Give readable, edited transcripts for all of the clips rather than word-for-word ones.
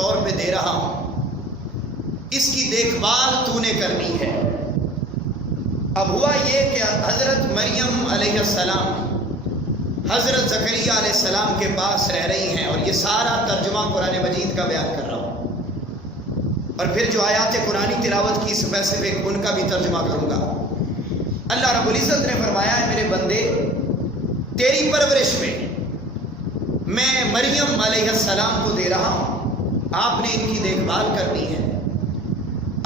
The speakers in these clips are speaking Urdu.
طور پہ دے رہا ہوں، اس کی دیکھ بھال تو نے کرنی ہے۔ اب ہوا یہ کہ حضرت مریم علیہ السلام حضرت زکریا علیہ السلام کے پاس رہ رہی ہیں، اور یہ سارا ترجمہ قرآن مجید کا بیان کر رہا ہوں، اور پھر جو آیات قرآنی تلاوت کی اسپیسیفک ان کا بھی ترجمہ کروں گا۔ اللہ رب العزت نے فرمایا ہے میرے بندے، تیری پرورش میں مریم علیہ السلام کو دے رہا ہوں، آپ نے ان کی دیکھ بھال کرنی ہے۔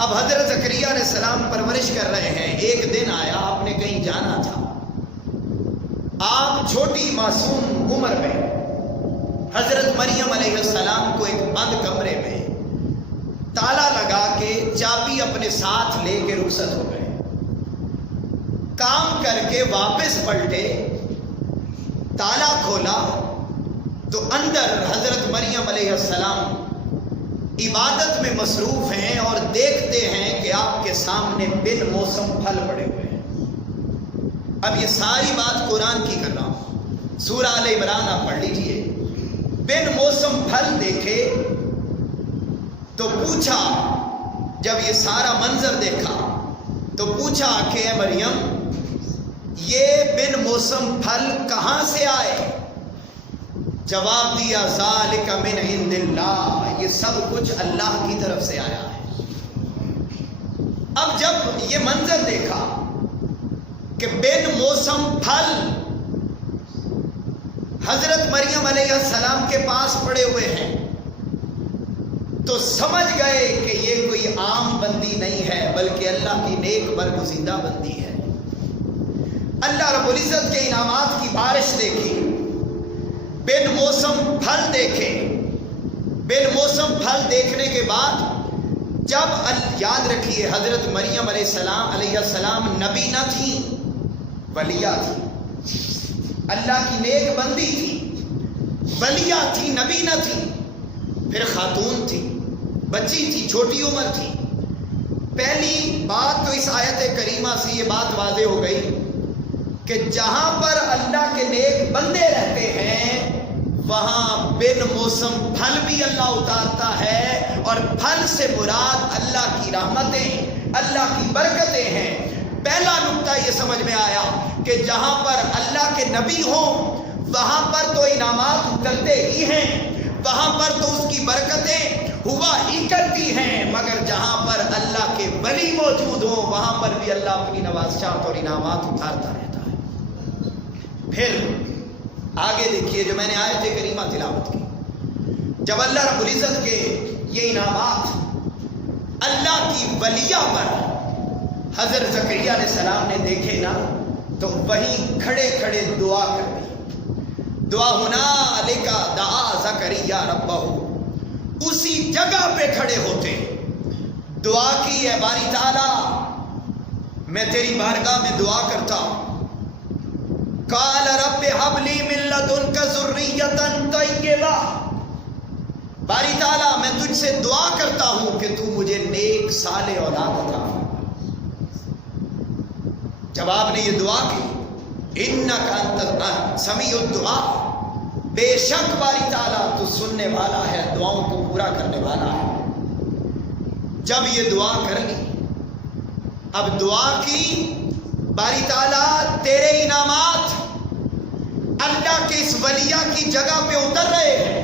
اب حضرت زکریا علیہ السلام پرورش کر رہے ہیں، ایک دن آیا آپ نے کہیں جانا تھا، آپ چھوٹی معصوم عمر میں حضرت مریم علیہ السلام کو ایک بند کمرے میں تالا لگا کے چابی اپنے ساتھ لے کے رخصت ہو گئے، کام کر کے واپس پلٹے، تالا کھولا تو اندر حضرت مریم علیہ السلام عبادت میں مصروف ہیں، اور دیکھتے ہیں کہ آپ کے سامنے بن موسم پھل پڑے ہوئے ہیں۔ اب یہ ساری بات قرآن کی کر رہا ہوں، سورہ آل عمران آپ پڑھ لیجئے۔ بن موسم پھل دیکھے تو پوچھا، جب یہ سارا منظر دیکھا تو پوچھا کہ اے مریم، یہ بن موسم پھل کہاں سے آئے؟ جواب دیا ذالک من عند اللہ، یہ سب کچھ اللہ کی طرف سے آیا ہے۔ اب جب یہ منظر دیکھا کہ بن موسم پھل حضرت مریم علیہ السلام کے پاس پڑے ہوئے ہیں، تو سمجھ گئے کہ یہ کوئی عام بندی نہیں ہے بلکہ اللہ کی نیک برگزیدہ بندی ہے۔ اللہ رب العزت کے انعامات کی بارش دیکھی، بن موسم پھل دیکھے۔ بن موسم پھل دیکھنے کے بعد جب یاد رکھیے حضرت مریم علیہ السلام نبی نہ تھی، ولیہ تھی، اللہ کی نیک بندی تھی، ولیہ تھی، نبی نہ تھی، پھر خاتون تھی، بچی تھی، چھوٹی عمر تھی۔ پہلی بات تو اس آیت کریمہ سے یہ بات واضح ہو گئی کہ جہاں پر اللہ کے نیک بندے رہتے ہیں وہاں بن موسم پھل بھی اللہ اتارتا ہے، اور پھل سے مراد اللہ کی رحمتیں، اللہ کی برکتیں ہیں۔ پہلا نقطہ یہ سمجھ میں آیا کہ جہاں پر اللہ کے نبی ہوں وہاں پر تو انعامات اترتے ہی ہیں، وہاں پر تو اس کی برکتیں ہوا ہی کرتی ہیں، مگر جہاں پر اللہ کے ولی موجود ہوں وہاں پر بھی اللہ اپنی نوازشات اور انعامات اتارتا رہتا ہے۔ پھر آگے دیکھیے جو میں نے آیت کریمہ تلاوت کی، جب اللہ رب العزت کے یہ انعامات اللہ کی ولیہ پر حضرت زکریا علیہ السلام نے دیکھے نا، تو وہیں کھڑے کھڑے دعا کر دی۔ دعا ہنالک دعا زکریا ربہ، اسی جگہ پہ کھڑے ہوتے دعا کی، اے باری تعالی میں تیری بارگاہ میں دعا کرتا ہوں، قال رب هب لي من لدنك ذرية طيبة، باری تعالیٰ میں تجھ سے دعا کرتا ہوں کہ تو مجھے نیک صالح اولاد عطا فرما۔ جب آپ نے یہ دعا کی، انک انت سمیع الدعاء، بے شک باری تعالیٰ تو سننے والا ہے، دعاؤں کو پورا کرنے والا ہے۔ جب یہ دعا کر لی، اب دعا کی، باری تعالیٰ تیرے انعامات اللہ کے اس ولیہ کی جگہ پہ اتر رہے ہیں۔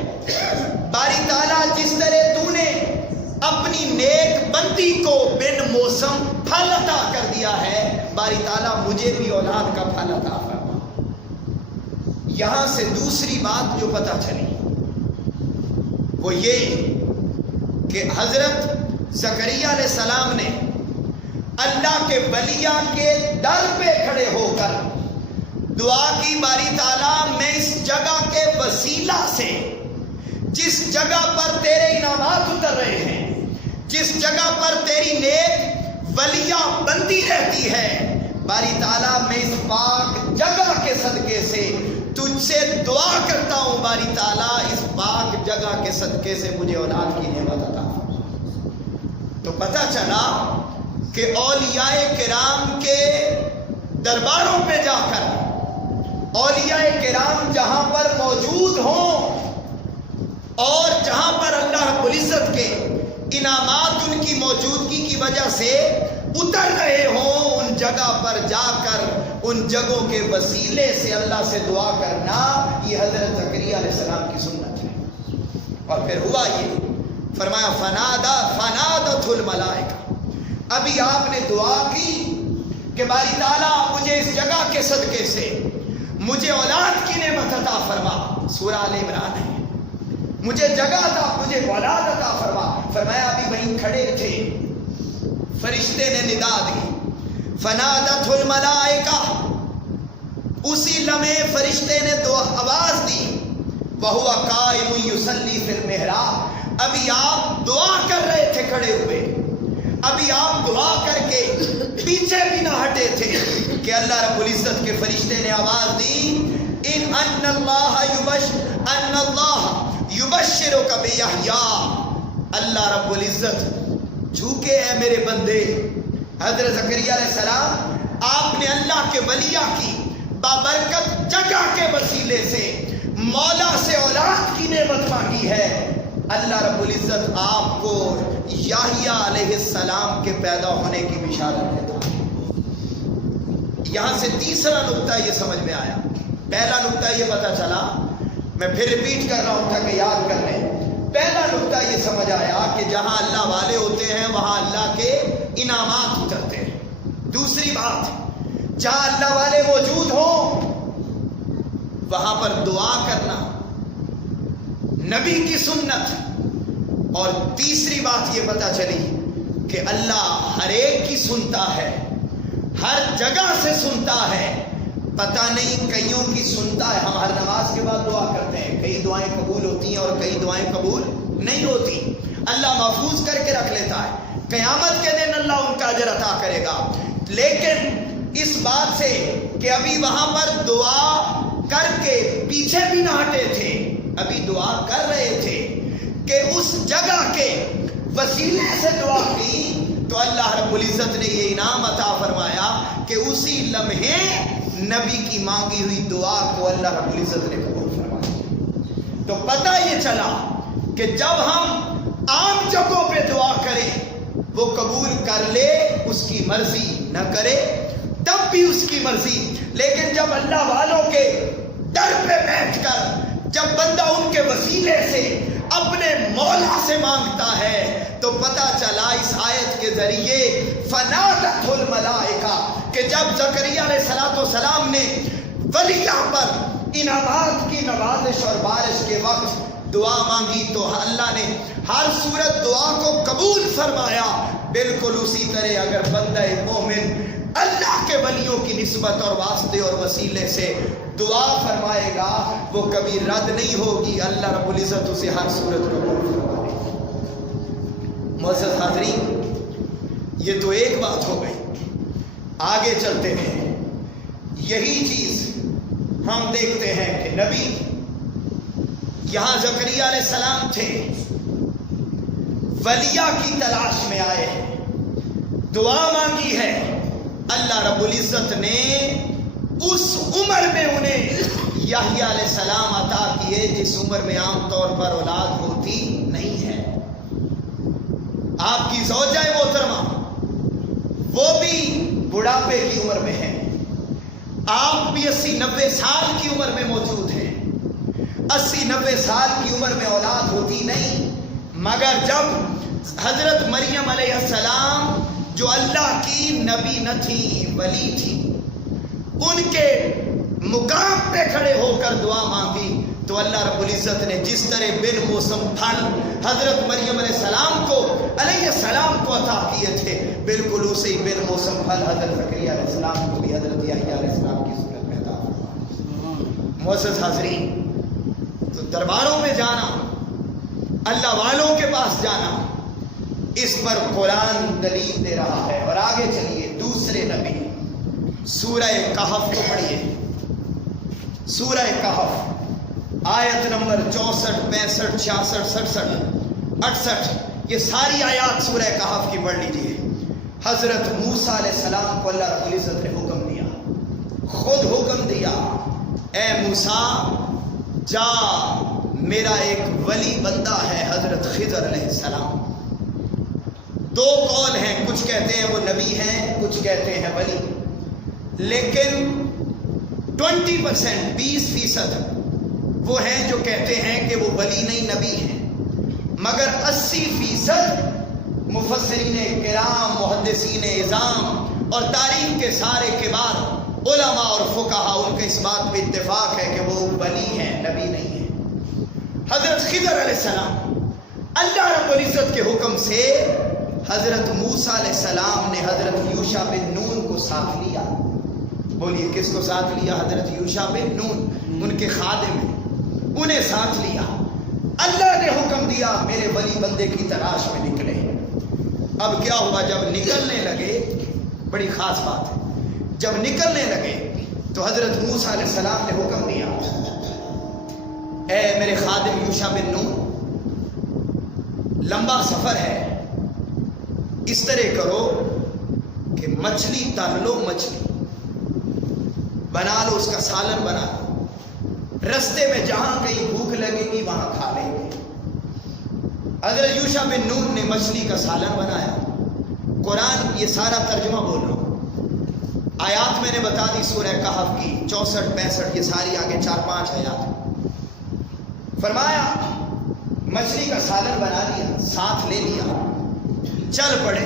باری تعالیٰ جس طرح تو نے اپنی نیک بندی کو بن موسم پھل عطا کر دیا ہے، باری تعالیٰ مجھے بھی اولاد کا پھل عطا فرما۔ یہاں سے دوسری بات جو پتہ چلی وہ یہ کہ حضرت زکریا علیہ السلام نے اللہ کے ولیہ کے در پہ کھڑے ہو کر دعا کی، باری تعالیٰ میں اس جگہ کے وسیلہ سے، جس جگہ پر تیرے انعامات اتر رہے ہیں، جس جگہ پر تیری نیک ولیہ بندی رہتی ہے، باری تعالیٰ میں اس پاک جگہ کے صدقے سے تجھ سے دعا کرتا ہوں، باری تعالیٰ اس پاک جگہ کے صدقے سے مجھے اولاد کی نعمت عطا فرما۔ تو پتہ چلا کہ اولیاء کرام کے درباروں پہ جا کر اولیاء کرام جہاں پر موجود ہوں اور جہاں پر اللہ رب العزت انعامات ان کی موجودگی کی وجہ سے اتر رہے ہوں، ان جگہ پر جا کر ان جگہوں کے وسیلے سے اللہ سے دعا کرنا، یہ حضرت زکریا علیہ السلام کی سنت ہے۔ اور پھر ہوا یہ، فرمایا فنادت الملائکہ، ابھی آپ نے دعا کی کہ باری تعالیٰ مجھے اس جگہ کے صدقے سے مجھے اولاد کی نعمت عطا فرما، سورہ آل عمران ہے، مجھے جگہ عطا، مجھے اولاد عطا فرما۔ فرمایا ابھی وہیں کھڑے تھے، فرشتے نے ندا دی، فنادت الملائکہ، اسی لمحے فرشتے نے آواز دی، وہو قائم یصلی فی المحراب، ابھی آپ دعا کر رہے تھے کھڑے ہوئے، ابھی آپ دعا کر کے پیچھے بھی نہ ہٹے تھے کہ اللہ رب العزت کے فرشتے نے آواز دی، ان اللہ یبشرک بیحییٰ، اللہ رب العزت جھوکے ہیں میرے بندے۔ حضرت زکریا علیہ السلام، آپ نے اللہ کے ولیہ کی بابرکت جگہ کے وسیلے سے مولا سے اولاد کی نعمت مانگی ہے، اللہ رب العزت آپ کو یحییٰ علیہ السلام کے پیدا ہونے کی بشارت دیتا ہے۔ یہاں سے تیسرا نقطہ یہ سمجھ میں آیا، پہلا نقطہ یہ پتا چلا، میں پھر ریپیٹ کر رہا ہوں تاکہ یاد کر لیں، پہلا نقطہ یہ سمجھ آیا کہ جہاں اللہ والے ہوتے ہیں وہاں اللہ کے انعامات اترتے ہیں۔ دوسری بات، جہاں اللہ والے موجود ہوں وہاں پر دعا کرنا نبی کی سنت۔ اور تیسری بات یہ پتا چلی کہ اللہ ہر ایک کی سنتا ہے، ہر جگہ سے سنتا ہے، پتہ نہیں کئیوں کی سنتا ہے۔ ہم ہر نماز کے بعد دعا کرتے ہیں، کئی دعائیں قبول ہوتی ہیں اور کئی دعائیں قبول نہیں ہوتی، اللہ محفوظ کر کے رکھ لیتا ہے، قیامت کے دن اللہ ان کا اجر عطا کرے گا۔ لیکن اس بات سے کہ ابھی وہاں پر دعا کر کے پیچھے بھی نہ ہٹے تھے، ابھی دعا کر رہے تھے کہ اس جگہ کے وسیلے سے دعا کی، تو اللہ رب العزت نے یہ انعام عطا فرمایا کہ اسی لمحے نبی کی مانگی ہوئی دعا کو اللہ رب العزت نے قبول فرمایا۔ تو پتہ یہ چلا کہ جب ہم عام جگہوں پہ دعا کریں وہ قبول کر لے، اس کی مرضی، نہ کرے تب بھی اس کی مرضی، لیکن جب اللہ والوں کے در پہ بیٹھ کر جب بندہ ان کے وسیلے سے اپنے مولا سے مانگتا ہے تو پتہ چلا اس آیت کے ذریعے فنادت الملائکہ کہ جب زکریا علیہ السلام نے ولیہ پر انعامات کی نوازش اور بارش کے وقت دعا مانگی تو اللہ نے ہر صورت دعا کو قبول فرمایا۔ بالکل اسی طرح اگر بندہ مومن اللہ کے ولیوں کی نسبت اور واسطے اور وسیلے سے دعا فرمائے گا وہ کبھی رد نہیں ہوگی، اللہ رب العزت اسے ہر صورت قبول فرمائے گا۔ معزز حاضرین، یہ تو ایک بات ہو گئی، آگے چلتے ہیں۔ یہی چیز ہم دیکھتے ہیں کہ نبی یہاں زکریا علیہ السلام تھے، ولیہ کی تلاش میں آئے ہیں، دعا مانگی ہے، اللہ رب العزت نے اس عمر میں انہیں یحییٰ علیہ السلام عطا کیے جس عمر میں عام طور پر اولاد ہوتی نہیں ہے۔ آپ کی زوجہ محترمہ وہ بھی بڑھاپے کی عمر میں ہیں، آپ بھی 80-90 سال کی عمر میں موجود ہیں، 80-90 سال کی عمر میں اولاد ہوتی نہیں، مگر جب حضرت مریم علیہ السلام جو اللہ کی نبی نہ تھی ولی تھی، ان کے مقام پہ کھڑے ہو کر دعا مانگی تو اللہ رب العزت نے جس طرح بن موسم پھل حضرت مریم علیہ السلام کو عطا کیے تھے، بالکل اسی بن موسم پھل حضرت زکریا علیہ السلام کو بھی حضرت یحییٰ علیہ السلام کی صورت میں عطا فرمایا۔ معزز حاضرین، تو درباروں میں جانا، اللہ والوں کے پاس جانا، اس پر قرآن دلیل دے رہا ہے۔ اور آگے چلیے، دوسرے نبی سورہ کہف کو پڑھیے، سورہ کہف آیت نمبر 64 65 66 67 68، یہ ساری آیات سورہ کہف کی پڑھ لیجیے۔ حضرت موسیٰ علیہ السلام کو اللہ رب العزت نے حکم دیا، خود حکم دیا، اے موسیٰ جا، میرا ایک ولی بندہ ہے حضرت خضر علیہ السلام، دو قول ہیں، کچھ کہتے ہیں وہ نبی ہیں، کچھ کہتے ہیں ولی، لیکن 20% 20% وہ ہیں جو کہتے ہیں کہ وہ ولی نہیں نبی ہیں، مگر 80% مفسرین کرام، محدثین اعظام اور تاریخ کے سارے کبار علماء اور فقہا ان کے اس بات پہ اتفاق ہے کہ وہ ولی ہیں، نبی نہیں ہیں۔ حضرت خضر علیہ السلام اللہ رب العزت کے حکم سے حضرت موسیٰ علیہ السلام نے حضرت یوشع بن نون کو ساتھ لیا۔ بولیے کس کو ساتھ لیا؟ حضرت یوشع بن نون، ان کے خادم ہیں، انہیں ساتھ لیا۔ اللہ نے حکم دیا میرے ولی بندے کی تلاش میں نکلے۔ اب کیا ہوا؟ جب نکلنے لگے، بڑی خاص بات ہے، جب نکلنے لگے تو حضرت موسیٰ علیہ السلام نے حکم دیا، اے میرے خادم یوشع بن نون، لمبا سفر ہے، اس طرح کرو کہ مچھلی تر لو، مچھلی بنا لو، اس کا سالن بنا لو، رستے میں جہاں کہیں بھوک لگے گی وہاں کھا لیں گے۔ حضرت یوشع بن نون نے مچھلی کا سالن بنایا۔ قرآن یہ سارا ترجمہ بول رہا ہوں، آیات میں نے بتا دی سورہ کہف کی 64-65، یہ ساری آگے 4-5 آیات۔ فرمایا مچھلی کا سالن بنا لیا، ساتھ لے لیا، چل پڑے۔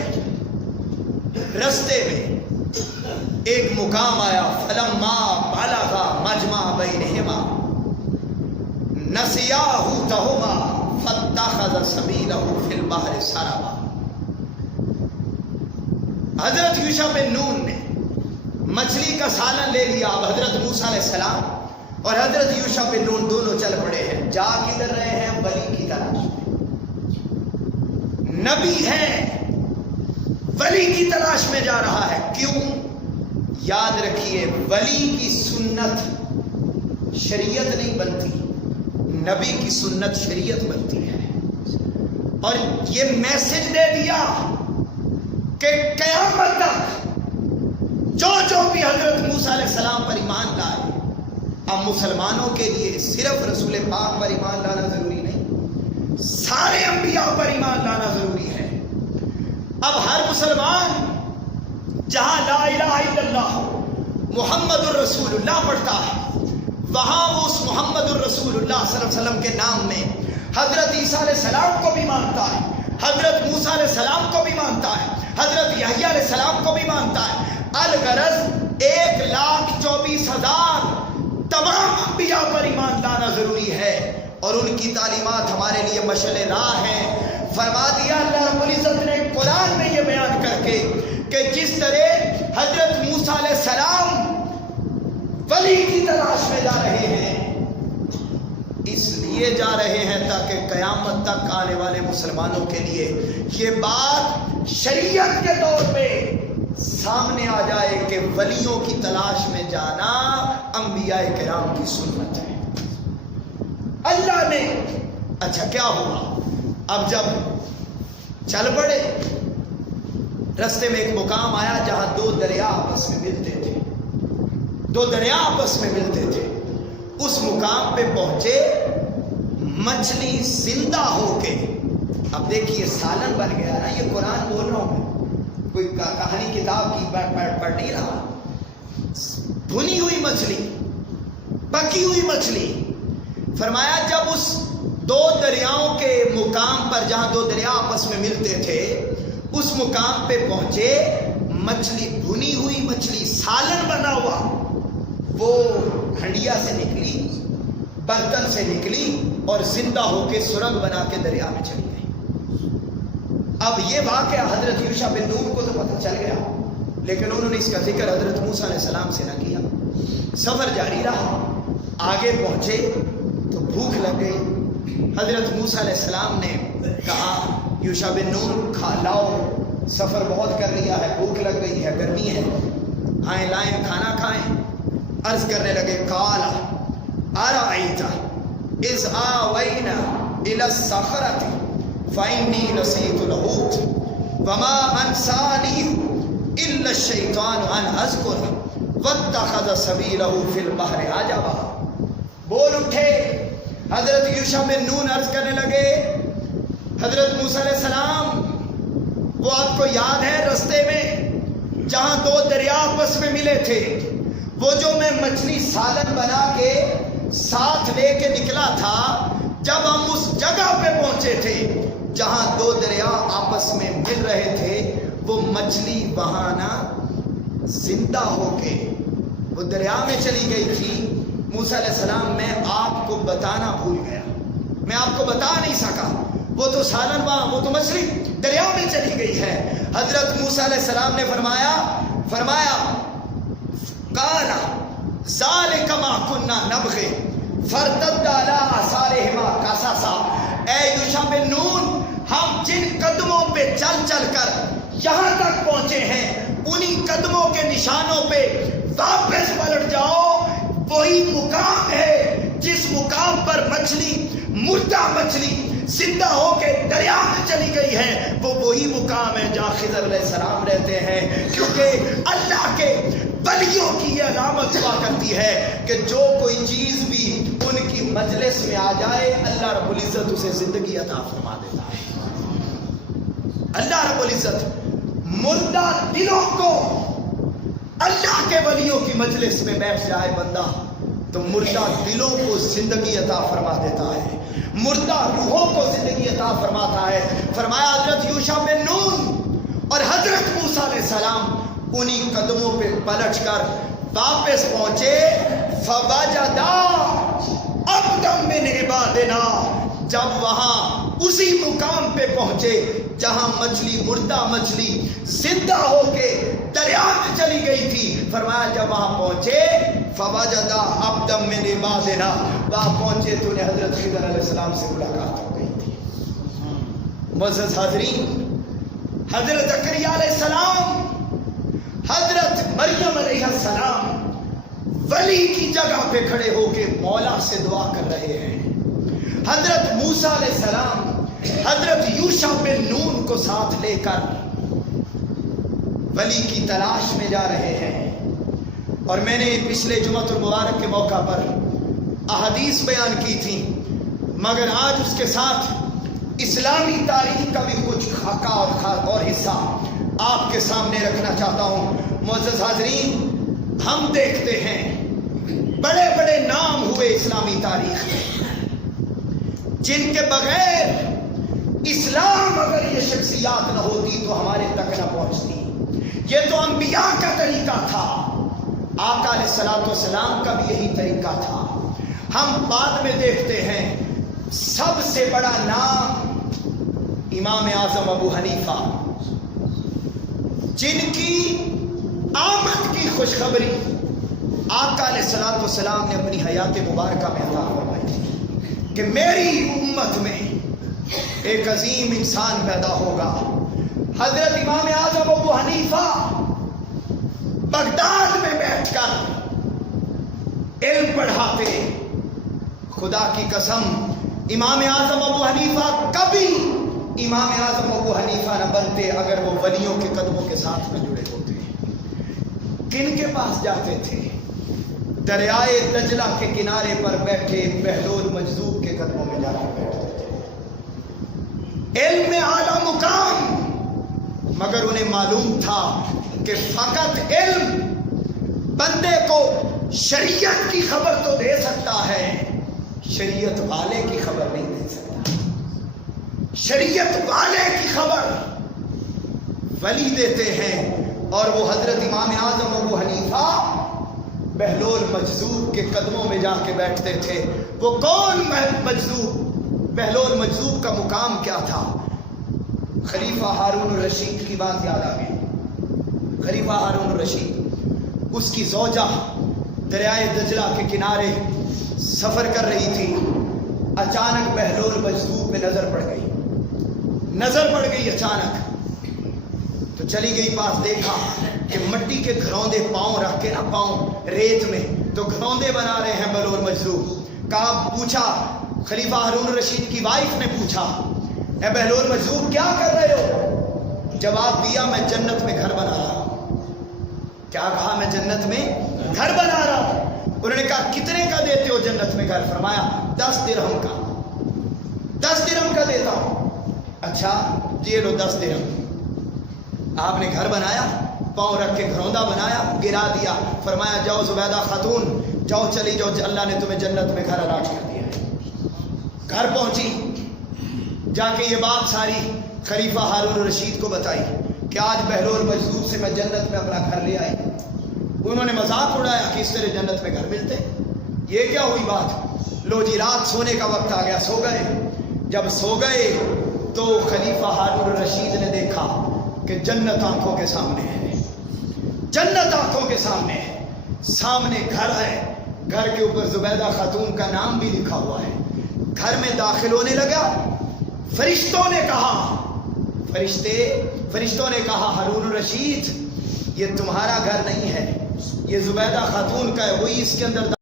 رستے میں ایک مقام آیا، فلما بلغ مجمع بینہما نسیا حوتہما فاتخذ سبیلہ فی البحر سربا۔ حضرت یوشع بن نون نے مچھلی کا سالن لے لیا۔ اب حضرت موسیٰ علیہ السلام اور حضرت یوشع بن نون دونوں چل پڑے ہیں۔ جا کدھر رہے ہیں؟ ولی کی تلاش میں۔ نبی ہے، ولی کی تلاش میں جا رہا ہے۔ کیوں؟ یاد رکھیے، ولی کی سنت شریعت نہیں بنتی، نبی کی سنت شریعت بنتی ہے۔ اور یہ میسج دے دیا کہ قیامت تک جو بھی حضرت موسیٰ علیہ السلام پر ایمان لائے، اب مسلمانوں کے لیے صرف رسول پاک پر ایمان لانا ضروری نہیں، سارے انبیاء پر ایمان لانا ضروری ہے۔ اب ہر مسلمان جہاں لا الہ الا اللہ محمد الرسول اللہ پڑھتا ہے، وہاں وہ اس محمد الرسول اللہ صلی اللہ علیہ وسلم کے نام میں حضرت عیسیٰ علیہ السلام کو بھی مانتا ہے، حضرت موسیٰ علیہ السلام کو بھی مانتا ہے، حضرت یحییٰ علیہ السلام کو بھی مانتا ہے۔ الغرض 1,24,000 تمام انبیاء پر ایمان لانا ضروری ہے، اور ان کی تعلیمات ہمارے لیے مشعل راہ ہیں۔ فرما دیا اللہ رب العزت نے قرآن میں یہ بیان کر کے کہ جس طرح حضرت موسیٰ علیہ السلام ولی کی تلاش میں جا رہے ہیں، اس لیے جا رہے ہیں تاکہ قیامت تک آنے والے مسلمانوں کے لیے یہ بات شریعت کے طور پہ سامنے آ جائے کہ ولیوں کی تلاش میں جانا انبیاء کرام کی سنت ہے۔ اللہ نے اچھا کیا ہوا؟ اب جب چل پڑے، رستے میں ایک مقام آیا جہاں دو دریا آپس میں ملتے تھے، دو دریا آپس میں ملتے تھے۔ اس مقام پہ پہنچے، مچھلی زندہ ہو کے، اب دیکھیے سالن بن گیا نا، یہ قرآن بول رہا ہوں میں، کوئی کہانی کتاب کی پڑھ نہیں رہا، بھنی ہوئی مچھلی، پکی ہوئی مچھلی۔ فرمایا جب اس دو دریاؤں کے مقام پر جہاں دو دریا آپس میں ملتے تھے، اس مقام پہ پہنچے، مچھلی بھنی ہوئی مچھلی، سالن بنا ہوا، وہ ہنڈیا سے نکلی، برتن سے نکلی اور زندہ ہو کے سرنگ بنا کے دریا میں چلی گئی۔ اب یہ واقعہ حضرت یوشع بن نون کو تو پتہ چل گیا، لیکن انہوں نے اس کا ذکر حضرت موسیٰ علیہ السلام سے نہ کیا۔ سفر جاری رہا، آگے پہنچے تو بھوک لگ گئی۔ حضرت موسیٰ علیہ السلام نے کہا یوشع بن نون کھا لاؤ، سفر بہت کر لیا ہے، بھوک لگ گئی ہے، گرمی ہے، آئیں لائیں کھانا کھائیں۔ عرض کرنے لگے قال ارأیت اذ آوینا الی الصخرۃ فإنی نسیت الحوت وما انسانیہ الا الشیطان ان اذکرہ واتخذ سبیلہ فی البحر عجبا۔ بول اٹھے حضرت یوشع بن نون، عرض کرنے لگے حضرت موسیٰ علیہ السلام وہ آپ کو یاد ہے رستے میں جہاں دو دریا آپس میں ملے تھے، وہ جو میں مچھلی سالن بنا کے ساتھ لے کے نکلا تھا، جب ہم اس جگہ پہ پہنچے تھے جہاں دو دریا آپس میں مل رہے تھے، وہ مچھلی وہاں نا زندہ ہو کے وہ دریا میں چلی گئی تھی۔ موسیٰ علیہ السلام میں آپ کو بتانا بھول گیا، میں آپ کو بتا نہیں سکا، وہ تو سالن وہاں، وہ تو مچھلی دریا میں چلی گئی ہے۔ حضرت موسیٰ علیہ السلام نے فرمایا قال ذالک ما کنا نبغی فارتد علی آثارہما قصصا، اے یوشع بن نون، ہم جن قدموں پہ چل چل کر یہاں تک پہنچے ہیں انہی قدموں کے نشانوں پہ واپس پلٹ جاؤ۔ وہی مقام ہے جس مقام پر مچھلی، مردہ مچھلی زندہ ہو کے دریا میں چلی گئی ہے، وہ وہی مقام ہے جہاں خضر علیہ السلام رہتے ہیں، کیونکہ اللہ کے ولیوں کی یہ علامت ہوا کرتی ہے کہ جو کوئی چیز بھی ان کی مجلس میں آ جائے اللہ رب العزت اسے زندگی عطا فرما دیتا ہے۔ اللہ رب العزت مردہ دلوں کو، اللہ کے ولیوں کی مجلس میں بیٹھ جائے بندہ تو مردہ دلوں کو زندگی عطا فرما دیتا ہے، مردہ روحوں کو زندگی عطا فرماتا ہے۔ فرمایا حضرت یوشع بن نون اور حضرت موسیٰ علیہ السلام انہی قدموں پہ پلٹ کر واپس پہنچے، فوجدا عبدا من عبادنا، جب وہاں اسی مقام پہ پہنچے جہاں مچھلی، مردہ مچھلی زندہ ہو کے دریا میں چلی گئی تھی، فرمایا جب وہاں پہنچے فوجدا عبدا من عبادنا، وہاں پہنچے تو انہیں حضرت خضر علیہ السلام سے ملاقات ہو گئی تھی۔ معزز حاضرین، حضرت زکریا علیہ السلام، حضرت مریم علیہ السلام ولی کی جگہ پہ کھڑے ہو کے مولا سے دعا کر رہے ہیں۔ حضرت موسیٰ علیہ السلام حضرت یوشع بن نون کو ساتھ لے کر ولی کی تلاش میں جا رہے ہیں۔ اور میں نے پچھلے جمعۃ المبارک کے موقع پر احادیث بیان کی تھی، مگر آج اس کے ساتھ اسلامی تاریخ کا بھی کچھ خاکہ اور حصہ آپ کے سامنے رکھنا چاہتا ہوں۔ معزز حاضرین، ہم دیکھتے ہیں بڑے بڑے نام ہوئے اسلامی تاریخ میں جن کے بغیر اسلام اگر یہ شخصیات نہ ہوتی تو ہمارے تک نہ پہنچتی۔ یہ تو انبیاء کا طریقہ تھا، آقا علیہ الصلوۃ والسلام کا بھی یہی طریقہ تھا۔ ہم بعد میں دیکھتے ہیں سب سے بڑا نام امام اعظم ابو حنیفہ، جن کی آمد کی خوشخبری آقا علیہ الصلوۃ والسلام نے اپنی حیات مبارکہ میں عطا فرمائی تھی کہ میری امت میں ایک عظیم انسان پیدا ہوگا۔ حضرت امام اعظم ابو حنیفہ بغداد میں بیٹھ کر علم پڑھاتے، خدا کی قسم امام اعظم ابو حنیفہ کبھی امام اعظم ابو حنیفہ نہ بنتے اگر وہ ولیوں کے قدموں کے ساتھ نہ جڑے ہوتے۔ کن کے پاس جاتے تھے؟ دریائے دجلہ کے کنارے پر بیٹھے بہلول مجذوب کے قدموں میں جا کے بیٹھتے تھے۔ علم میں اعلیٰ مقام، مگر انہیں معلوم تھا کہ فقط علم بندے کو شریعت کی خبر تو دے سکتا ہے، شریعت والے کی خبر نہیں دے سکتا۔ شریعت والے کی خبر ولی دیتے ہیں، اور وہ حضرت امام اعظم ابو حنیفہ بہلول مجذوب کے قدموں میں جا کے بیٹھتے تھے۔ وہ کون مجذوب؟ بہلول مجذوب کا مقام کیا تھا؟ خلیفہ ہارون الرشید کی بات یاد آ گئی۔ خلیفہ ہارون الرشید، اس کی زوجہ دریائے دجلہ کے کنارے سفر کر رہی تھی، اچانک بہلول مجذوب پہ نظر پڑ گئی اچانک، تو چلی گئی پاس، دیکھا کہ مٹی کے گھروندے پاؤں رکھ کے نا، پاؤں ریت میں تو گھروندے بنا رہے ہیں بہلول مجذوب۔ کہا، پوچھا، خلیفہ ہارون الرشید کی وائف نے پوچھا، اے بہلول مجذوب کیا کر رہے ہو؟ جواب دیا، میں جنت میں گھر بنا رہا ہوں۔ کیا کہا؟ میں جنت میں گھر بنا رہا ہوں۔ انہوں نے کہا، کتنے کا دیتے ہو جنت میں گھر؟ فرمایا 10 درہم کا۔ 10 درہم کا دیتا ہوں۔ اچھا یہ لو 10 درہم۔ آپ نے گھر بنایا، پاؤں رکھ کے گھروندا بنایا، گرا دیا، فرمایا جاؤ زبیدہ خاتون جاؤ، چلی جاؤ، اللہ نے تمہیں جنت میں گھر الاٹ کر دیا ہے۔ گھر پہنچی، جا کے یہ بات ساری خلیفہ ہارون الرشید کو بتائی کہ آج بہلول مجذوب سے میں جنت میں اپنا گھر لے آئی۔ انہوں نے مذاق اڑایا کہ اس طرح جنت میں گھر ملتے، یہ کیا ہوئی بات؟ لو جی رات سونے کا وقت آ گیا، سو گئے۔ جب سو گئے تو خلیفہ ہارون الرشید نے دیکھا کہ جنت آنکھوں کے سامنے ہے، جنت آنکھوں کے سامنے ہے، سامنے گھر ہے، گھر کے اوپر زبیدہ خاتون کا نام بھی لکھا ہوا ہے۔ گھر میں داخل ہونے لگا، فرشتوں نے کہا، فرشتوں نے کہا ہارون الرشید یہ تمہارا گھر نہیں ہے، یہ زبیدہ خاتون کا ہے، وہی اس کے اندر